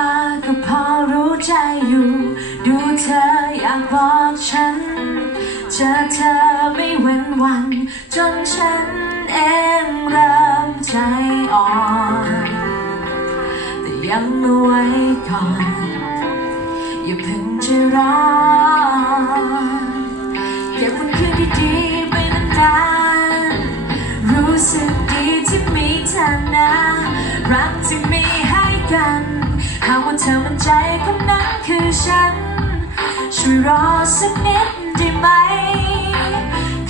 าก็พอรู้ใจอยู่ ดูเธออยากบอกฉัน เจอเธอไม่เว้นวัน จนฉันเองเริ่มใจอ่อน แต่ยังเอาไว้ก่อน อย่าเพิ่งจะร้อนเก็บวันคืนที่ดีไปนานๆรู้สึกดีที่มีเธอนะรักที่มีให้กัน หากว่าเธอมั่นใจคนนั้นคือฉัน ช่วยรอสักนิดได้ไหม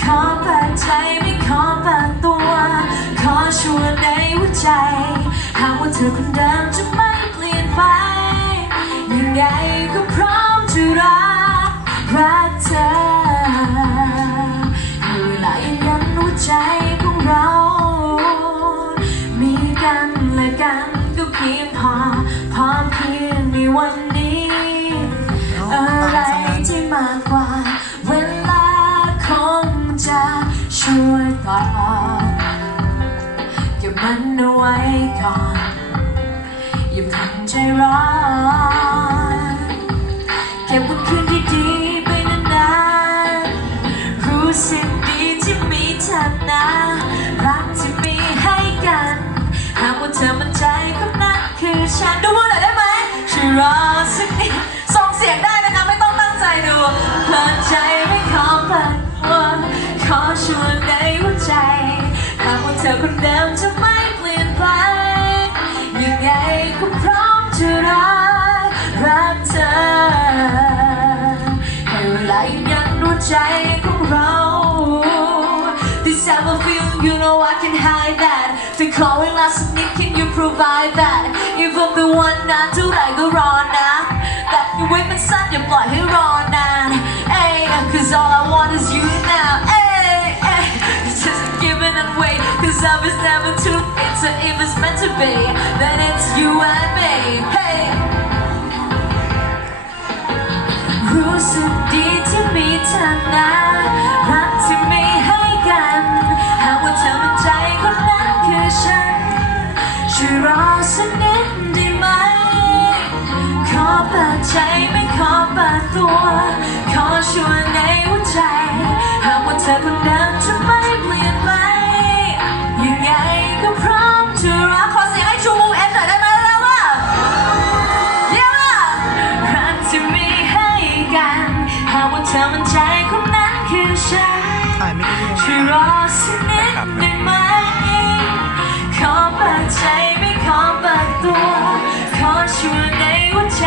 ขอเปิดใจไม่ขอเปิดตัว ขอชัวร์ในหัวใจ หากว่าเธอคน ก็เพียงพอพร้อมเพียงในวันนี้ อะไรที่มากกว่า เวลาคงจะช่วยตอบเก็บมันเอาไว้ก่อน อย่าเพิ่งใจร้อนเก็บวันคืน รอสักนิดส่งเสียงได้นะคะ ไม่ต้องตั้งใจดูเปิดใจไม่ขอเปิดตัวขอชวนในหัวใจหากว่าเธอคนเดิมจะไม่เปลี่ยนไปยังไงก็พร้อมจะรักรักเธอให้เวลายืนยันหัวใจของเรา hide that จะขอเวลาสักนิด can you provide that If I'm the one นานเท่าไหรก็รอนะแต่ที่ไว้มันสั้นอย่าปล่อยให้รอนานเอ้ย cause all I want is you now เอ้ยเอ้ย It's just a giving and wait cause love is never too late so if it's meant to be then it's you and ตัว ขอชวนในหัวใจ หากว่าเธอคนเดิมจะไม่เปลี่ยนไปยังไงก็พร้อมจะรักขอเสียงให้ชูมูเอฟหน่อยได้ไหมแล้วว่าเยี่ยมอะรักที่มีให้กัน หากว่าเธอมันใจคนนั้นคือฉันถ่ายไม่ได้ช่วยรอสักนิดได้ไหม ขอเปิดใจไม่ขอเปิดตัว ขอชวนในหัวใจ